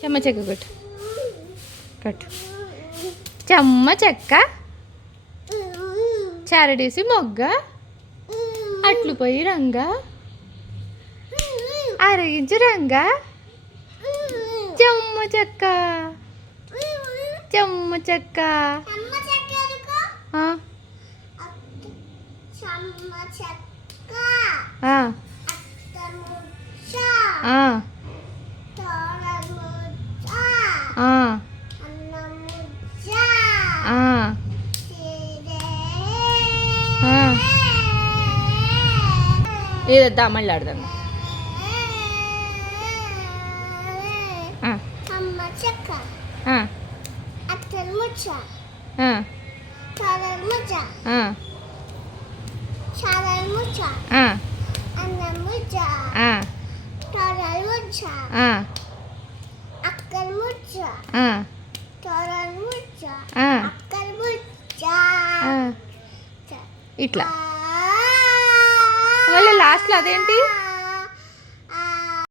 చెమ్మ చెక్క కొట్టు కట్టు. చెమ్మ చెక్క, చారడేసి మొగ్గ, అట్లు పోయి రంగ, అరగించు రంగ, చెమ్మ చెక్క, చెమ్మ చెక్క. ఏదద్దా మళ్ళీ ఆడదాం. ఇట్లా మళ్ళీ లాస్ట్లో అదేంటి?